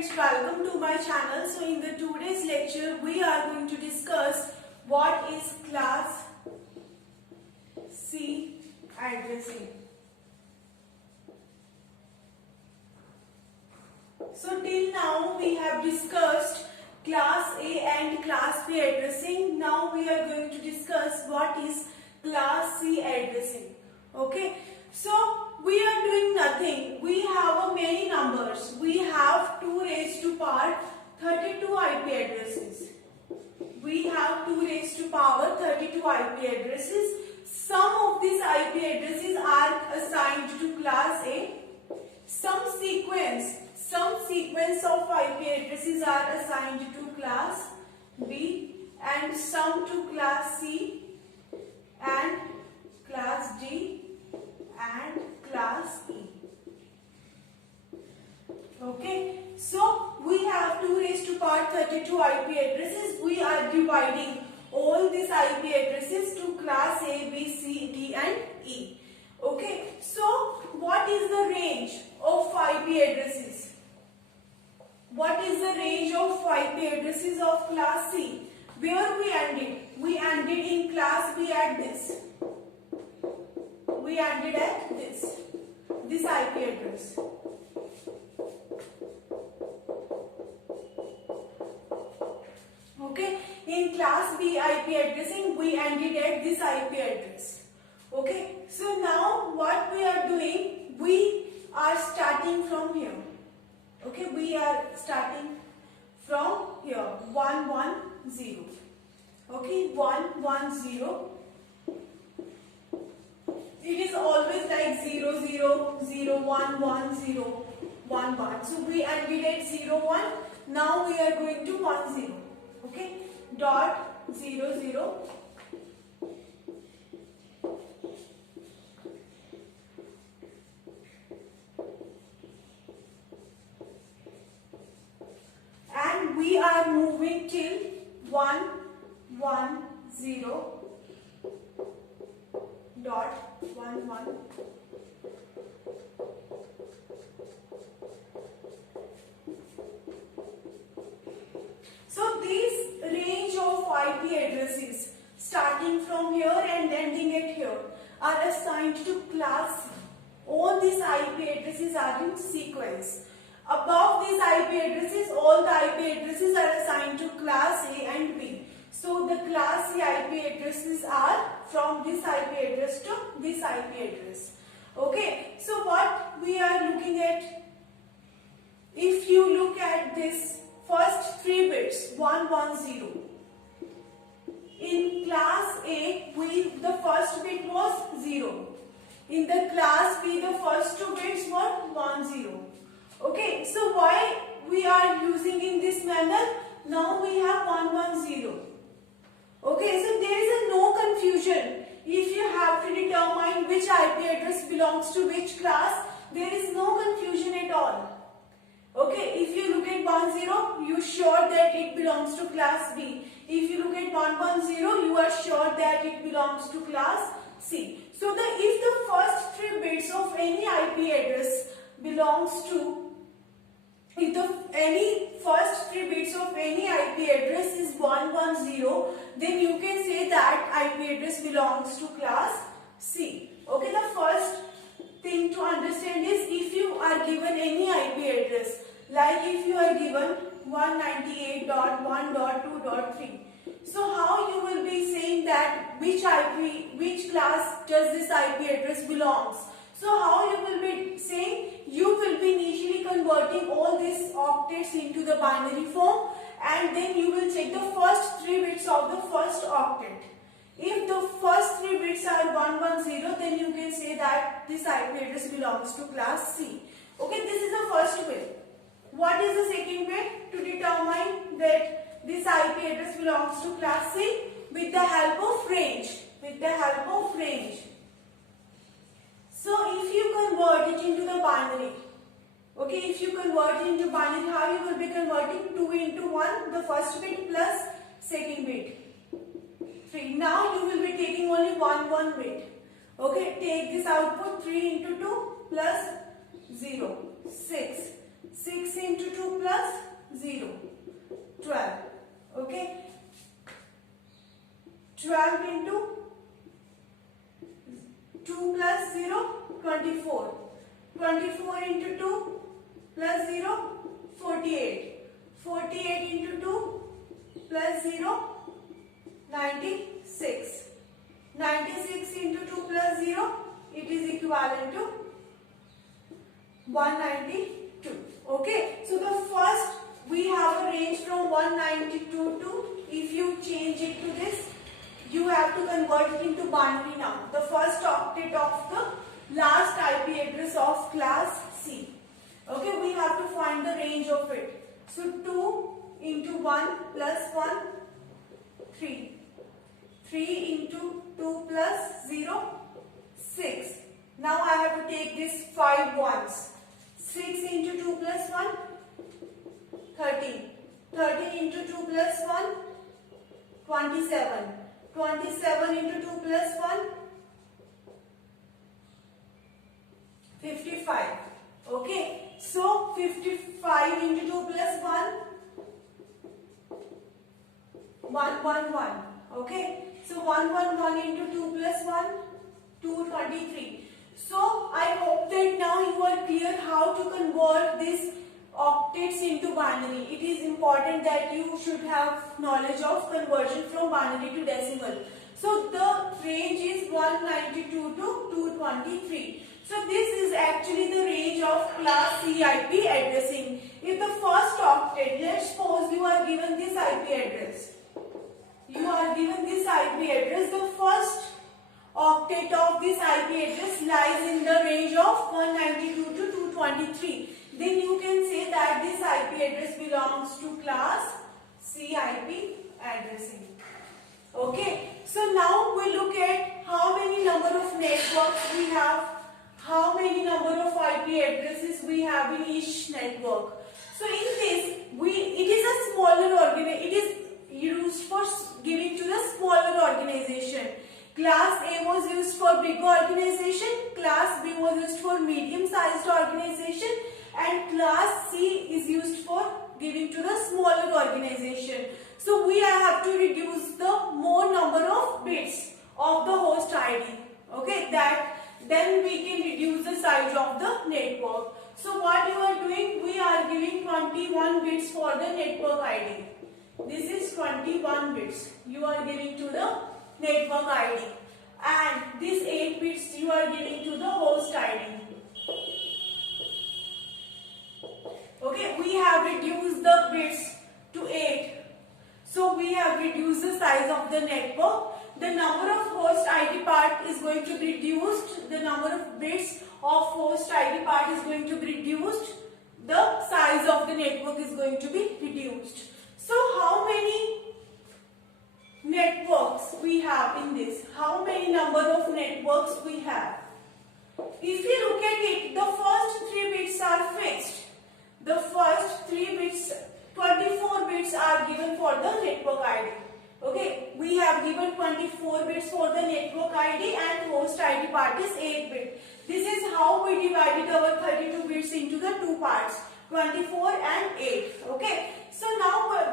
friends, welcome to my channel. So in the today's lecture we are going to discuss what is class C addressing. So till now we have discussed class A and class B addressing. Now we are going to discuss what is class C addressing. Okay, so we are doing nothing. We have many numbers. We have 2 raised to power 32 IP addresses. We have 2 raised to power 32 IP addresses. Some of these IP addresses are assigned to class A. Some sequence of IP addresses are assigned to class B and some to class C and class D and class E. Okay, so we have 2 raised to power 32 IP addresses. We are dividing all these IP addresses to class A, B, C, D and E. Okay, so what is the range of IP addresses? What is the range of IP addresses of class C? Where we ended? We ended in class B at this. We ended at this IP address. Okay, in class B IP addressing we ended at this IP address. Okay, so now what we are doing, we are starting from here. Okay, we are starting from here 110. Okay, 110. It is always like 0 0 0 1 1 0 1 1. So we ended at 0 1. Now we are going to 1 0. Okay, dot 0 0. And we are moving till 1 1 0 dot 1 1. So this range of IP addresses starting from here and ending at here are assigned to class C. All these IP addresses are in sequence. Above these IP addresses, all the IP addresses are assigned to class A and B. So the class C IP addresses are from this IP address to this IP address. Okay, so what we are looking at, if you look at this first 3 bits 110, in class A the first bit was 0. In the class B the first 2 bits were 10. Okay, so why we are using in this manner? Now we have 110. Okay, so there is no confusion. If you have to determine which IP address belongs to which class, there is no confusion at all. Okay, if you look at 10, you are sure that it belongs to class B. If you look at 110, you are sure that it belongs to class C. So if the first 3 bits of any IP address belongs to, if the first 3 bits of any IP address is 110, then you can say that IP address belongs to class C. Okay, the first thing to understand is if you are given any IP address, like if you are given 198.1.2.3. So how you will be saying that which class does this IP address belongs? So how you will be saying? You will be initially converting all these octets into the binary form and then you will check the first 3 bits of the first octet. If the first 3 bits are 110, then you can say that this IP address belongs to class C. Okay, this is the first way. What is the second way to determine that this IP address belongs to class C? With the help of range. With the help of range. So if you convert it into the binary, okay, if you convert it into binary, how you will be converting? 2 into 1, the first bit plus second bit. 3. Now you will be taking only 1 bit. Okay, take this output 3 into 2 plus 0. 6. 6 into 2 plus 0, 12. Okay, 12 into 2 plus 0, 24. 24 into 2 plus 0, 48. 48 into 2 plus 0, 96. 96 into 2 plus 0, it is equivalent to 192. Okay, so the first we have a range from 192 to, if you change it to this, you have to convert it into binary now. The first octet of the last IP address of class C. Okay, we have to find the range of it. So 2 into 1 plus 1, 3. 3 into 2 plus 0, 6. Now I have to take this 5 ones. 6 into 2 plus 1, 13. 13 into 2 plus 1, 27. 27 into 2 plus 1, 55. Okay, so 55 into 2 plus 1, 111. Okay, so 111 into 2 plus 1, 223. So I hope that now you are clear how to convert these octets into binary. It is important that you should have knowledge of conversion from binary to decimal. So the range is 192 to 223. So this is actually the range of class C IP addressing. If the first octet, let's suppose you are given this IP address. You are given this IP address. The first octet of this IP address lies in the range of 192 to 223. Then you can say that this IP address belongs to class C IP addressing. Okay, so now we look at how many number of networks we have, how many number of IP addresses we have in each network. So in this, it is a smaller organization. It is used for giving to the smaller organization. Class A was used for big organization, class B was used for medium-sized organization, and class C is used for giving to the smaller organization. So we have to reduce the more number of bits of the host ID. Okay, then we can reduce the size of the network. So what you are doing, we are giving 21 bits for the network ID. This is 21 bits you are giving to the network ID, and this 8 bits you are giving to the host ID. Okay, we have reduced the bits to 8. So we have reduced the size of the network. The number of host ID part is going to be reduced. The number of bits of host ID part is going to be reduced. The size of the network is going to be reduced. So how many networks we have in this? How many number of networks we have? If you look at it, the first 3 bits are fixed. The first 3 bits, 24 bits are given for the network ID. Okay, we have given 24 bits for the network ID and host ID part is 8 bit. This is how we divided our 32 bits into the 2 parts, 24 and 8. Okay, so now our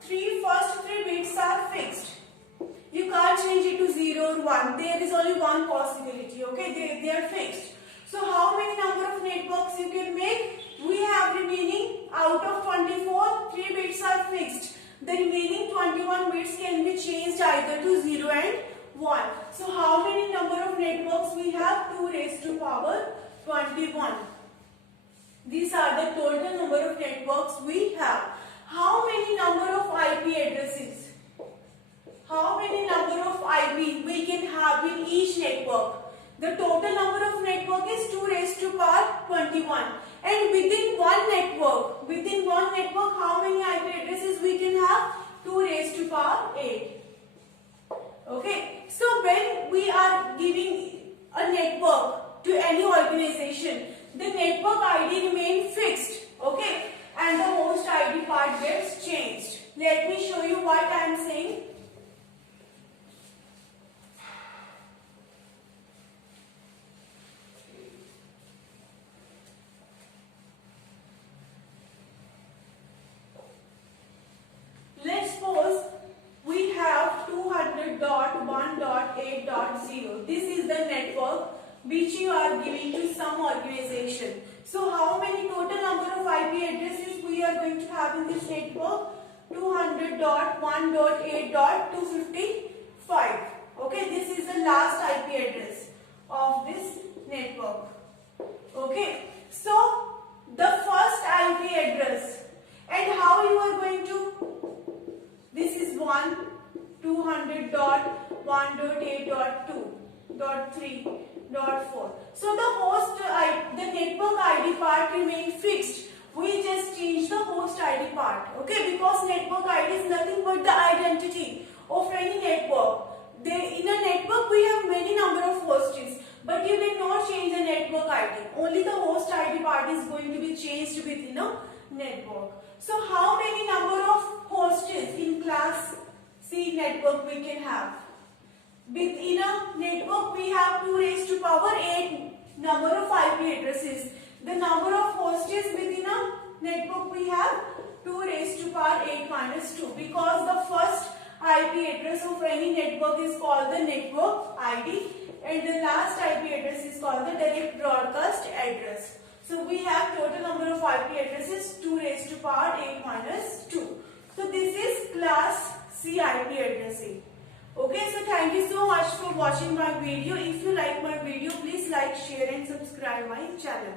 first 3 bits are fixed. You can't change it to 0 or 1. There is only one possibility. Okay, they are fixed. So how many number of networks you can make? We have remaining out of 24, 3 bits are fixed. The remaining 21 bits can be changed either to 0 and 1. So how many number of networks we have? 2 raised to power 21. These are the total number of networks we have. How many number of IP addresses? How many number of IP we can have in each network? The total number of network is 2 raised to power 21. And within one network, how many IP addresses we can have? 2 raised to power 8. Okay, so when we are giving a network to any organization, the network ID remains fixed. Okay, and the host ID part gets changed. Let me show you what I am saying. have in this network? 200.1.8.255. Okay, this is the last IP address of this network. Okay, so the first IP address, and how you are going to, this is 200.1.8.2.3.4. So the the network ID part remains fixed. We just change the host ID part, okay, because network ID is nothing but the identity of any network. In a network we have many number of hosts, but you cannot change the network ID. Only the host ID part is going to be changed within a network. So how many number of hosts in class C network we can have? Within a network we have 2 raised to power 8 number of IP addresses. The number of hosts within a network we have 2 raised to power 8 minus 2, because the first IP address of any network is called the network ID and the last IP address is called the direct broadcast address. So we have total number of IP addresses 2 raised to power 8 minus 2. So this is class C IP addressing. Okay, so thank you so much for watching my video. If you like my video, please like, share and subscribe my channel.